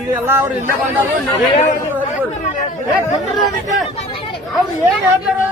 ಈಗ ಎಲ್ಲ ಅವ್ರು ಇಲ್ಲೇ ಬಂದರು. ಅವ್ರು ಏನ್ ಹೇಳ್ತಾರೆ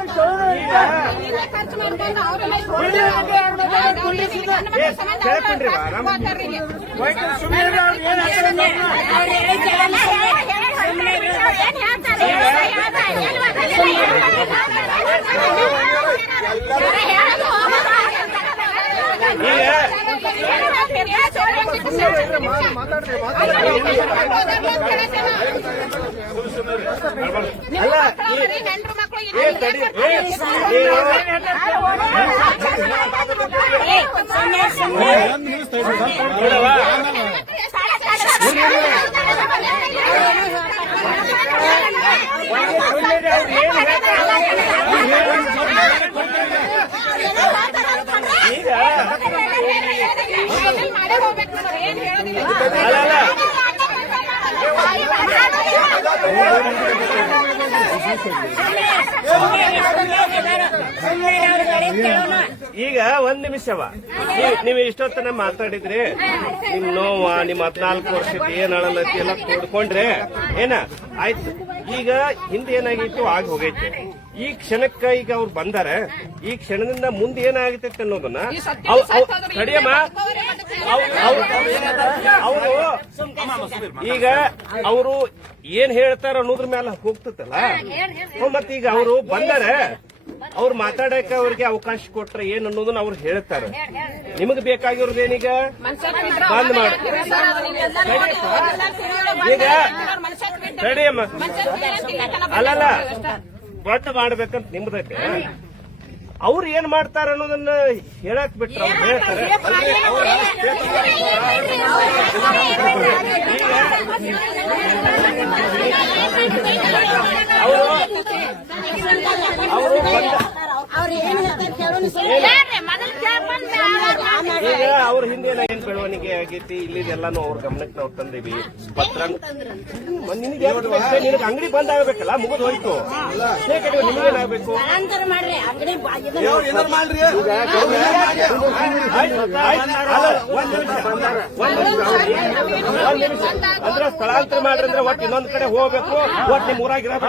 ಈಗ ಒಂದ್ ನಿಮಿಷವ ನೀವ್ ಇಷ್ಟೊತ್ತನ ಮಾತಾಡಿದ್ರಿ ನಿಮ್ ನೋವ ನಿಮ್ 14 ವರ್ಷದ ಏನ್ ಅಳಲತ್ತಿ ಎಲ್ಲ ತೋಡ್ಕೊಂಡ್ರೆ ಏನ ಆಯ್ತು. ಈಗ ಹಿಂದೆ ಏನಾಗೈತಿ ಆಗ ಹೋಗೈತಿ. ಈ ಕ್ಷಣಕ್ಕ ಈಗ ಅವ್ರು ಬಂದಾರೆ, ಈ ಕ್ಷಣದಿಂದ ಮುಂದೆ ಏನಾಗತೈತೆ ಅನ್ನೋದನ್ನ ಕಡಿಯಮ್ಮ ಅವರು ಈಗ ಅವರು ಏನ್ ಹೇಳ್ತಾರ ಅನ್ನೋದ್ರ ಮೇಲೆ ಹೋಗ್ತತ್ತಲ್ಲ. ಮತ್ ಈಗ ಅವರು ಬಂದಾರೆ, ಅವ್ರು ಮಾತಾಡಕ್ಕೆ ಅವ್ರಿಗೆ ಅವಕಾಶ ಕೊಟ್ರೆ ಏನ್ ಅನ್ನೋದನ್ನ ಅವ್ರು ಹೇಳ್ತಾರೆ. ನಿಮಗ್ ಬೇಕಾಗಿರೋದು ಏನೀಗ ಬಂದ್ ಮಾಡಿ ಈಗ ಕಡಿಯಮ್ಮ ಅಲ್ಲಲ್ಲ ಬಂದ್ ಮಾಡ್ಬೇಕಂತ ನಿಮ್ದಕ್ಕೆ ಅವ್ರು ಏನ್ ಮಾಡ್ತಾರ ಅನ್ನೋದನ್ನ ಹೇಳಕ್ ಬಿಟ್ರ ಅವ್ರು ಹೇಳ್ತಾರೆ. ಈಗ ಅವ್ರ ಹಿಂದೆ ಏನ್ ಬೆಳವಣಿಗೆ ಆಗೈತಿ ಇಲ್ಲಿದೆಲ್ಲಾನು ಅವ್ರ ಗಮನಕ್ಕೆ ನಾವು ತಂದೀವಿ. ಪತ್ರ ನಿನಗೆ ಅಂಗಡಿ ಬಂದ್ ಆಗ್ಬೇಕಲ್ಲ, ಮುಗಿದ್ ಹೋಯ್ತು. ನಿಮಗೇನಾಗಬೇಕು ಅಂದ್ರೆ ಸ್ಥಳಾಂತರ ಮಾಡ್ರಿ ಅಂದ್ರೆ ಒಟ್ಟು ಇನ್ನೊಂದ್ ಕಡೆ ಹೋಗ್ಬೇಕು, ಒಟ್ಟು ನಿಮ್ ಊರಾಗಿರಬೇಕು.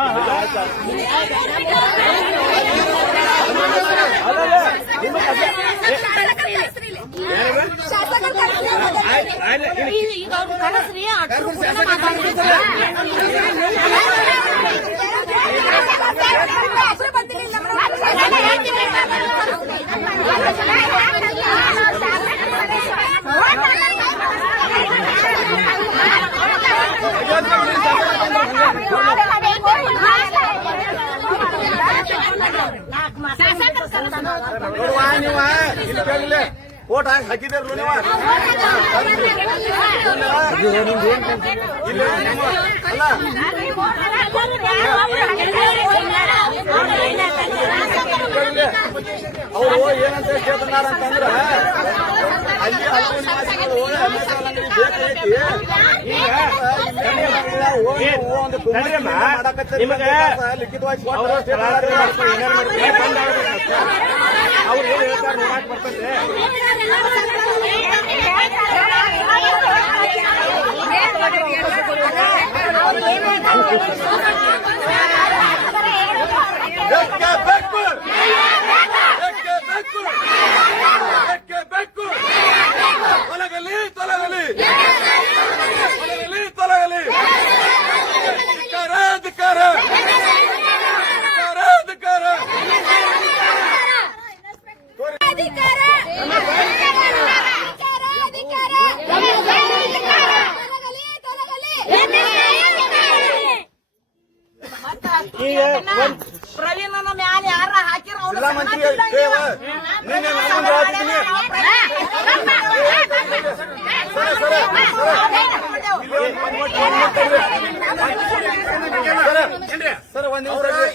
ಓಟ್ ಹಾಕಿದಾರ ಅವರು ಏನಂತ ಕೇಳ್ತಾರ ಅಂತಂದ್ರ ಅಲ್ಲಿ ಲಿಖಿತವಾಗಿ ಅವ್ರು ಏನ್ ಹೇಳ್ತಾರೆ ನೋಡಕ್ ಬರ್ತದೆ. ತೊಲಗಲಿ ತೊಲಗಲಿ ತೊಲಗಲಿ ತೊಲಗಲಿ ಧಿಕ್ಕಾರ ಧಿಕ್ಕಾರ ಧಿಕ್ಕಾರ ಪ್ರವೀಣನ ಮ್ಯಾಲ ಯಾರ ಹಾಕಿರ ಜಿಲ್ಲಾ ಮಂತ್ರಿ ಸರ್ ಒಂದ್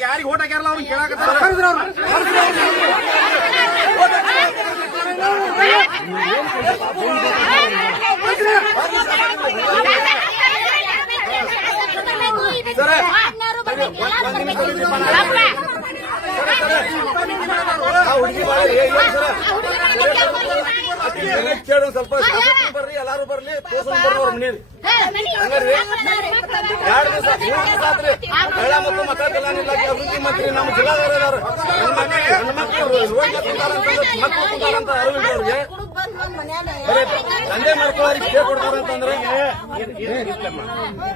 ಯಾರಿಗೆ ಓಟ್ ಹಾಕ್ಯಾರಲ್ಲ ಅವ್ರಿಗೆ ಕೇಳಾಕತ್ತಾರ. ಹುಡುಗಿ ಕೇಳೋ ಸ್ವಲ್ಪ ಬರ್ರಿ, ಎಲ್ಲಾರು ಬರ್ಲಿ, ತೋರ್ಸ್ಕೊಂಡ್ ಬರ್ರಿ ಅವ್ರ ಮನಿ ಹಂಗಾರಿ 2 ದಿವಸ 3 ದಿವಸ ಆತ್ರಿ. ಮಹಿಳಾ ಮತ್ತು ಮಕ್ಕಳ ಕಲ್ಯಾಣ ಇಲಾಖೆ ಅಭಿವೃದ್ಧಿ ಮಂತ್ರಿ ನಮ್ಮ ಜಿಲ್ಲಾಧಿಕಾರಿ ಹೆಣ್ಮಕ್ಳು ರೋಗಿ ಮಕ್ಕಳು ಕುಂತಾರಂತ ಅರಿವಿಲ್ಲ ಅವ್ರಿಗೆ. ತಂದೆ ಮಾಡ್ಕೊಳ್ಳೋರಿಗೆ ಸ್ಟೇ ಕೊಡ್ತಾರಂತಂದ್ರೆ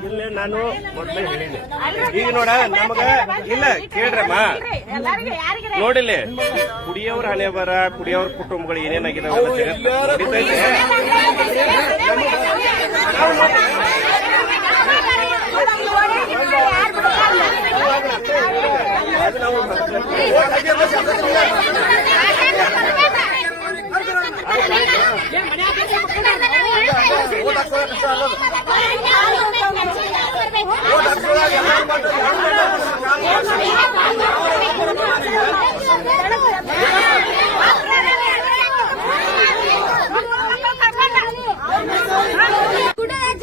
ಇಲ್ಲ ನಾನು ಮೊದ್ಲೇ ಹೇಳಿನಿ. ಈಗ ನೋಡ ನಮಗ ಇಲ್ಲ ಕೇಳ್ರಮ್ಮ, ನೋಡಿಲ್ಲ ಕುಡಿಯೋರ್ ಹಣೆ ಬರ, ಕುಡಿಯೋರ್ ಕುಟುಂಬಗಳು ಏನೇನಾಗಿದಾವೆ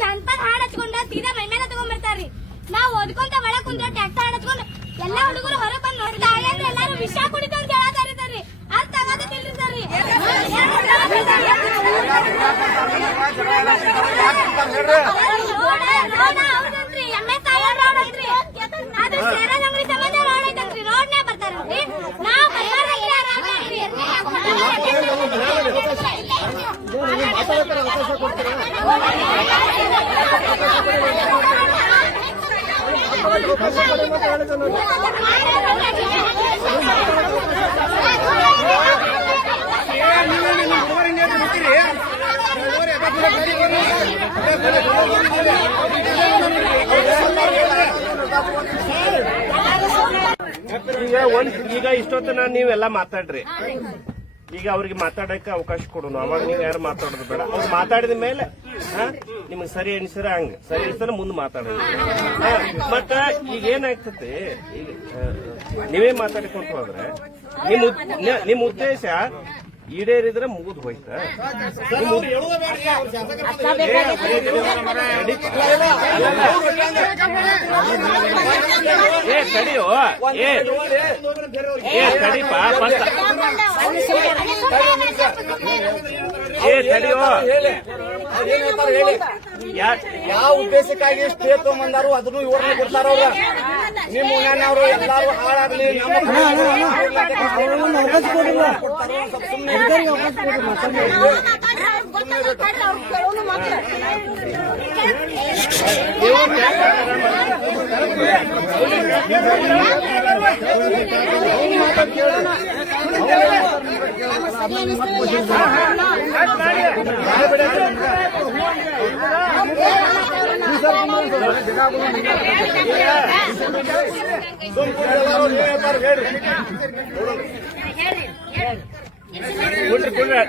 ಜನಪದ ಹಾಡ್ ಹಚ್ಕೊಂಡ ಸೀದಾ ಮೈ ಮೇಲೆ ತಗೊಂಡ್ಬರ್ತಾರ್ರಿ. ನಾವ್ ಓದ್ಕೊಂತ ಒಳಗ್ ಕುಂತ ಟ್ಯಾಕ್ಟರ್ ಹಾಡ್ ಹಚ್ಕೊಂಡ್ ಎಲ್ಲಾ ಹುಡುಗರು ಹೊರಗ್ ಬಂದ್ ನೋಡ್ತಾ ಎಲ್ಲಾರು ವಿಷ ಕುಡಿತ ಅಂತ ಹೇಳತಾರಿದ್ದಾರ್ರಿ. ಅದ್ ತಗೋದಿಲ್ರಿ ಸರ್ರಿ. ಹೌದನ್ರಿ, MS ರೋಡ್ ಐತ್ರಿ, ಅದು ಸೇರಲ್ ಅಂಗಡಿ ಸಂಬಂಧ ರೋಡ್ ಐತಲ್ರಿ, ರೋಡ್ನೇ ಬರ್ತಾರಲ್ರಿ. ನಾವ್ ಈಗ ಇಷ್ಟೊತ್ತನ ನೀವೆಲ್ಲ ಮಾತಾಡ್ರಿ. ಈಗ ಅವ್ರಿಗೆ ಮಾತಾಡಕ್ಕೆ ಅವಕಾಶ ಕೊಡೋಣ. ಅವಾಗ ನೀವು ಯಾರು ಮಾತಾಡೋದು ಬೇಡ. ಅವ್ರು ಮಾತಾಡಿದ ಮೇಲೆ ನಿಮ್ಗೆ ಸರಿ ಅನಿಸಿರ ಹಂಗ, ಸರಿ ಅನಿಸ್ತಾರ ಮುಂದೆ ಮಾತಾಡೋದು. ಮತ್ತ ಈಗ ಏನಾಗ್ತದೆ, ಈಗ ನೀವೇ ಮಾತಾಡಿಕೊಂಡು ಹೋದ್ರೆ ನಿಮ್ ಉದ್ದೇಶ ಈಡೇರಿದ್ರೆ ಮುಗಿದು ಹೋಯ್ತ. ಏ ತಡಿಯೋ, ತಡಿಪ ತಡಿಯೋ, ಯಾವ ಉದ್ದೇಶಕ್ಕಾಗಿ ಸ್ಟೇ ತಗೊಂಬಂದಾರು ಅದನ್ನು ಇವ್ರನ್ನ ಕೊಡ್ತಾರ ಅವ್ರ. ನಿಮ್ಮ ಮನೆಯವರು ಎಲ್ಲಾರು ಹಾಳಾಗ್ಲಿ,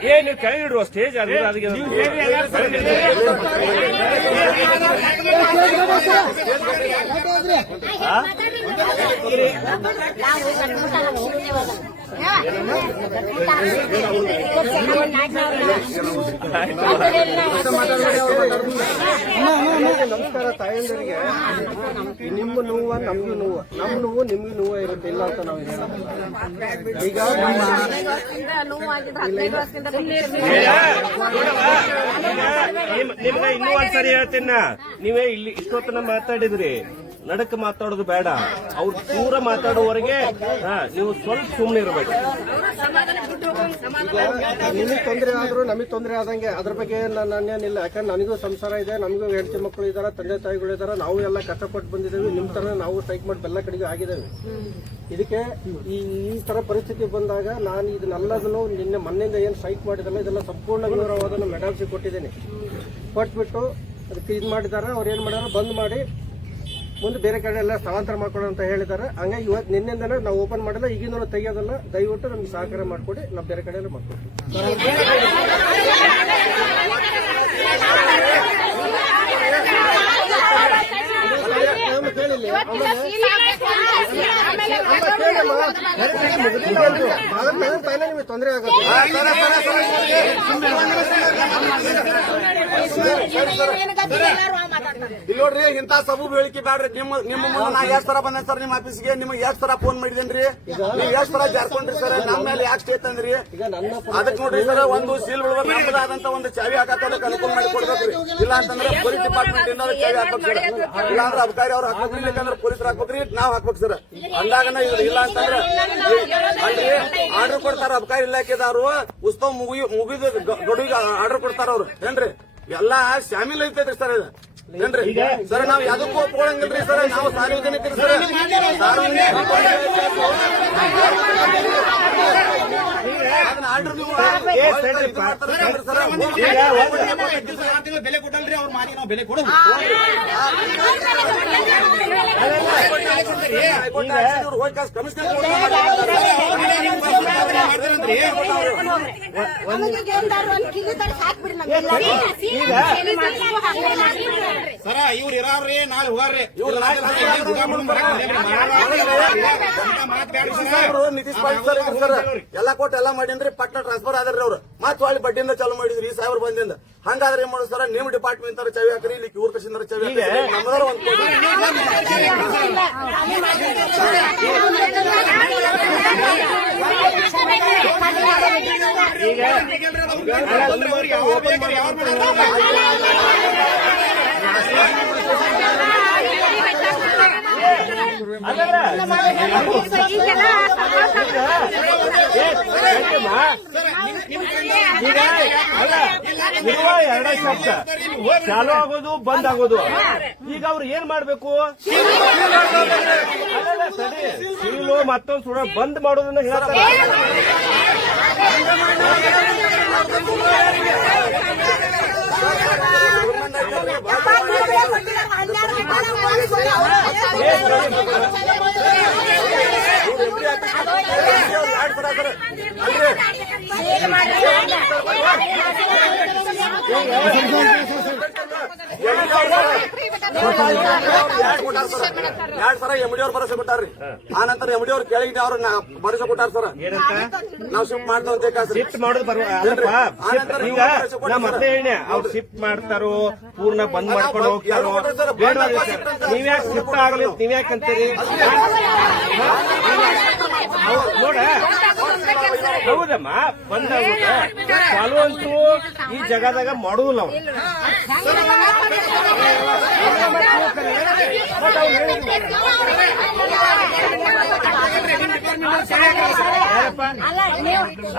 ಏ ನೀವು ಕೆಳಗಿಡುವ ಸ್ಟೇಜ್ ಅದಕ್ಕೆ ನಮಸ್ಕಾರ ತಾಯಂದರಿಗೆ. ನಿಮ್ಮ ನೋವು ನಮ್ಗೂ ನೋವು, ನಮ್ಮ ನೋವು ನಿಮ್ಗೂ ನೋವು ಇರುತ್ತೆ, ಇಲ್ಲ ಅಂತ ನಾವು ಈಗ ನಿಮ್ಗೆ ಇನ್ನೂ ಒಂದ್ಸರಿ ಹೇಳ್ತೀನ. ನೀವೇ ಇಲ್ಲಿ ಇಷ್ಟೊತ್ತನ ಮಾತಾಡಿದ್ರಿ, ನಡಕ್ ಮಾತಾಡೋದು ಬೇಡ. ಅವ್ರು ಪೂರ ಮಾತಾಡುವವರೆಗೆ ನೀವು ಸ್ವಲ್ಪ ಸುಮ್ಮನೆ ಇರಬೇಕು. ನಿಮಗೆ ತೊಂದರೆ ಆದ್ರೂ ನಮಗೆ ತೊಂದರೆ ಆದಂಗೆ ಅದ್ರ ಬಗ್ಗೆ ನಾನೇನಿಲ್ಲ. ಯಾಕಂದ್ರೆ ನನಗೂ ಸಂಸಾರ ಇದೆ, ನಮಗೂ ಹೆಂಡತಿ ಮಕ್ಕಳು ಇದಾರೆ, ತಂದೆ ತಾಯಿಗಳು ಇದಾರೆ. ನಾವು ಎಲ್ಲ ಕಷ್ಟಪಟ್ಟು ಬಂದಿದ್ದೇವೆ. ನಿಮ್ ತರ ನಾವು ಸ್ಟ್ರೈಕ್ ಮಾಡಿ ಬೆಲ್ಲ ಕಡೆಗೆ ಆಗಿದ್ದೇವೆ. ಇದಕ್ಕೆ ಈ ತರ ಪರಿಸ್ಥಿತಿ ಬಂದಾಗ ನಾನು ಇದನ್ನೆಲ್ಲದನ್ನು ನಿನ್ನೆ ಮೊನ್ನೆಯಿಂದ ಏನ್ ಸ್ಟ್ರೈಕ್ ಮಾಡಿದಲ್ಲ ಇದೆಲ್ಲ ಸಂಪೂರ್ಣ ವಿವರವಾದ ಮೆಡಲ್ಸಿ ಕೊಟ್ಟಿದ್ದೇನೆ. ಕೊಟ್ಬಿಟ್ಟು ಅದಕ್ಕೆ ಇದು ಮಾಡಿದ್ದಾರೆ. ಅವ್ರು ಏನ್ ಮಾಡ್ಯಾರ, ಬಂದ್ ಮಾಡಿ ಮುಂದೆ ಬೇರೆ ಕಡೆ ಎಲ್ಲ ಸ್ಥಳಾಂತರ ಮಾಡ್ಕೊಳ ಅಂತ ಹೇಳಿದ್ದಾರೆ. ಹಂಗಾಗಿ ಇವತ್ತು ನಿನ್ನೆಂದನೇ ನಾವು ಓಪನ್ ಮಾಡಿಲ್ಲ, ಈಗಿಂದಲೂ ತೆಗಿಯೋದಲ್ಲ. ದಯವಿಟ್ಟು ನಮ್ಗೆ ಸಹಕಾರ ಮಾಡಿಕೊಡಿ, ನಾವು ಬೇರೆ ಕಡೆ ಎಲ್ಲ ಮಾಡ್ಕೊಡ್ತೀವಿ. ನಿಮಗೆ ತೊಂದರೆ ಆಗುತ್ತೆ. ಇಲ್ಲಿ ನೋಡ್ರಿ ಇಂತ ಸಬು ಹೇಳಿಕೆ ಬ್ಯಾಡ್ರಿ. ನಿಮ್ಮ ಮುಂದೆ ನಾ ಎಷ್ಟ್ ಸರ ಬಂದ ಸರ್ ನಿಮ್ಮ ಆಫೀಸ್ಗೆ, ನಿಮ್ಗೆ ಎಷ್ಟ್ ಸರ ಫೋನ್ ಮಾಡಿದೇನ್ರಿ, ನೀವ್ ಎಷ್ಟ್ ಸರ ಜಾರ್ಕೊಂಡ್ರಿ ಸರ್, ನಮ್ಮ ಮೇಲೆ ಯಾಕೆ ಸ್ಟೇ ತಂದ್ರಿ? ಅದಕ್ಕೆ ನೋಡ್ರಿ ಸರ್, ಒಂದು ಸೀಲ್ ಬಿಡ್ಬೇಕು, ನಮ್ಮದಾದಂತ ಒಂದು ಚಾವಿ ಹಾಕಕ್ಕೆ ಅನುಕೂಲ ಮಾಡಿ ಕೊಡ್ಬೇಕ್ರಿ. ಇಲ್ಲ ಅಂತಂದ್ರೆ ಪೊಲೀಸ್ ಡಿಪಾರ್ಟ್ಮೆಂಟ್ ಇಂದ ಚಾವಿ ಹಾಕ್ಬೇಕು ಸರ್. ಇಲ್ಲ ಅಂದ್ರೆ ಅಬ್ಕಾರಿ ಅವ್ರು ಹಾಕ್ಬೇಕ್ರಿ, ಇಲ್ಲಂದ್ರೆ ಪೊಲೀಸರು ಹಾಕ್ಬೇಕ್ರಿ, ನಾವ್ ಹಾಕ್ಬೇಕು ಸರ್. ಅಂದಾಗನ ಇಲ್ಲ ಅಂತಂದ್ರೆ ಅಲ್ರಿ ಆರ್ಡರ್ ಕೊಡ್ತಾರ ಅಬ್ಕಾರಿ ಇಲಾಖೆದವರು, ಉತ್ಸವ ಮುಗಿದ ಗಡುವಿಗೆ ಆರ್ಡರ್ ಕೊಡ್ತಾರ ಅವ್ರು ಏನ್ರಿ, ಎಲ್ಲಾ ಶಾಮಿಲ್ ಐತೈತ್ರಿ ಸರ್ ಇದು ಏನ್ರಿ ಸರ್. ನಾವ್ ಯಾವ್ದಕ್ಕೂ ಒಪ್ಕೊಳಂಗಿಲ್ರಿ ಸರ್, ನಾವು ಸಾರ್ವಜನಿಕರು ಸರ್. ಆರ್ಡರ್ ನೀವು ಬೆಲೆ ಕೊಟ್ಟಲ್ರಿ ಅವ್ರು ಮಾಡಿ ನಾವು ಬೆಲೆ ಕೊಡೋದು. ಸರ ಇವ್ರು ಇರಾವ್ರಿ ನಾಳೆ ಹೋಗಾರ್ರಿ ನಿತೀಶ್ ಪಾಟೀಲ್ ಸರ್ ಎಲ್ಲಾ ಕೊಟ್ಟು ಎಲ್ಲಾ ಮಾಡಿದ್ರಿ, ಪಟ್ಟ ಟ್ರಾನ್ಸ್ಫರ್ ಆದ್ರಿ ಅವ್ರು. ಮತ್ ಹೊಳ್ಳಿ ಬಡ್ಡಿಯಿಂದ ಚಾಲು ಮಾಡಿದ್ರಿ ಈ ಸಾವಿರ ಬಂದಿಂದ. ಹಂಗಾದ್ರೆ ಏನ್ ಮಾಡೋದು ಸರ್, ನಿಮ್ ಡಿಪಾರ್ಟ್ಮೆಂಟ್ ಚಾವಿ ಹಾಕ್ರಿ, ಇಲ್ಲಿ ಇವ್ರ ಕಸಿಂದ ಚಾವಿ ಹಾಕ್ರಿ, ನಮ್ಮದ್ರ ಒಂದ್ ಈಗ ಅಲ್ಲ ಇರುವ ಎರಡೇ ಶಬ್ದ, ಚಾಲು ಆಗೋದು ಬಂದ್ ಆಗೋದು. ಈಗ ಅವ್ರು ಏನ್ ಮಾಡ್ಬೇಕು? ಅಲ್ಲ ಸರಿ, ಸೀಲು ಮತ್ತೊಂದು ಸುಡ ಬಂದ್ ಮಾಡೋದನ್ನ ಹೇಳ್ತಾರೆ. ಎರಡ್ ಸರ ಎಮ್ಡಿ ಅವ್ರು ಭರವಸೆ ಕೊಟ್ಟಾರ್ರಿ. ಆ ನಂತರ ಎಮ್ಡಿ ಅವ್ರು ಕೇಳಿದ್ರೆ ಅವ್ರು ಭರವಸೆ ಕೊಟ್ಟಾರ ಸರ್, ನಾವು ಶಿಫ್ಟ್ ಮಾಡ್ತೇವೆ ಅಂತ. ಶಿಫ್ಟ್ ಮಾಡೋದು ಈಗ ನಾ ಮತ್ತೆ ಹೇಳಿ, ಅವ್ರು ಶಿಫ್ಟ್ ಮಾಡ್ತಾರೋ ಪೂರ್ಣ ಬಂದ್ ಮಾಡ್ಕೊಂಡು ಹೋಗ್ತಾರೋ ನೀವ್ಯಾಕೆ ಶಿಫ್ಟ್ ಆಗಲಿ ನೀವ್ಯಾಕೆ ಅಂತೀರಿ? ನೋಡ ಹೌದಮ್ಮ, ಬಂದಾಗುತ್ತೆ ಚಾಲು ಅಂತೂ ಈ ಜಗದಾಗ ಮಾಡುದಿಲ್ಲ ಅವ್ರು.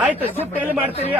ಆಯ್ತು, ಶಿಫ್ಟ್ ಎಲ್ಲಿ ಮಾಡ್ತೀರಿ?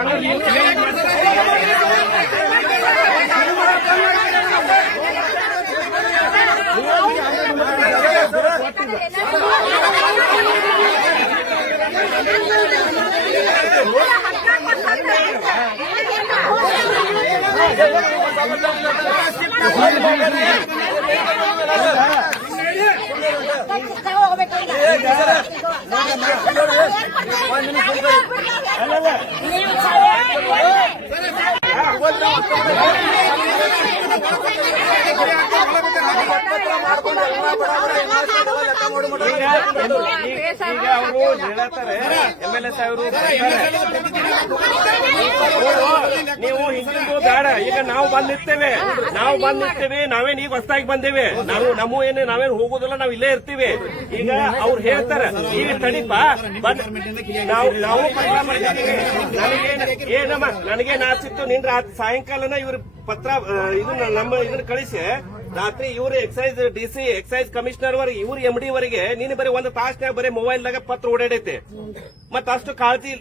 ಈಗ ಅವರು ಹೇಳತ್ತಾರೆ, MLA ಸಾಹೇಬರು ನೀವು ಹಿಂದಿನ ಬೇಡ, ಈಗ ನಾವು ಬಂದಿರ್ತೇವೆ ನಾವೇನ್ ಈಗ ಹೊಸದಾಗಿ ಬಂದೇವೆ, ನಮ್ಮ ಏನು ನಾವೇನ್ ಹೋಗೋದಿಲ್ಲ, ನಾವ್ ಇಲ್ಲೇ ಇರ್ತೀವಿ. ಈಗ ಅವ್ರು ಹೇಳ್ತಾರ ಈಗ ತಡಿಪ ನಾವು ಪತ್ರ ಮಾಡಿದ್ದೀವಿ. ಏನಮ್ಮ ನನಗೇನ್ ಆಸಿತ್ತು, ನಿನ್ ಸಾಯಂಕಾಲನ ಇವ್ರ ಪತ್ರ ಇದನ್ನ ನಮ್ಮ ಇದನ್ನ ಕಳಿಸಿ ರಾತ್ರಿ ಇವ್ರು ಎಕ್ಸೈಸ್ DC ಎಕ್ಸೈಸ್ ಕಮಿಷನರ್ ವರೆಗೆ ಇವ್ರ MD ವರೆಗೆ ನೀನು ಬರೀ ಒಂದು ತಾಸ್ನಾಗ ಬರೀ ಮೊಬೈಲ್ದಾಗ ಪತ್ರ ಓಡಾಡೈತೆ. ಮತ್ತ ಅಷ್ಟು ಕಾಳಜಿ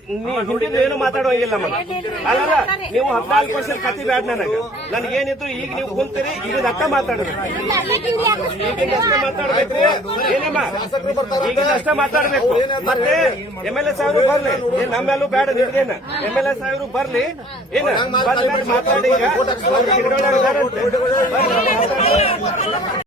ಹಿಂದಿನ ಏನು ಮಾತಾಡೋಂಗಿಲ್ಲ. ಅಲ್ಲ ನೀವು 14 ವರ್ಷ ಕತಿ ಬ್ಯಾಡ ನನಗೇನಿದ್ರು ಈಗ ನೀವು ಕುಂತೀರಿ, ಈಗ ಅಷ್ಟ ಮಾತಾಡ್ಬೇಕು, ಈಗಿನ ಅಷ್ಟೇ ಮಾತಾಡ್ಬೇಕ್ರಿ. ಏನಮ್ಮ ಈಗಿನ ಅಷ್ಟೇ ಮಾತಾಡ್ಬೇಕು. ಮತ್ತೆ MLA ಸಾಹೇಬರು ಬರ್ಲಿ, ನಮ್ಮೆಲ್ಲೂ ಬೇಡ ನಿಮ್ದೇನ, MLA ಸಾಹೇಬರು ಬರ್ಲಿ, ಏನ ಮಾತಾಡಿ ಈಗ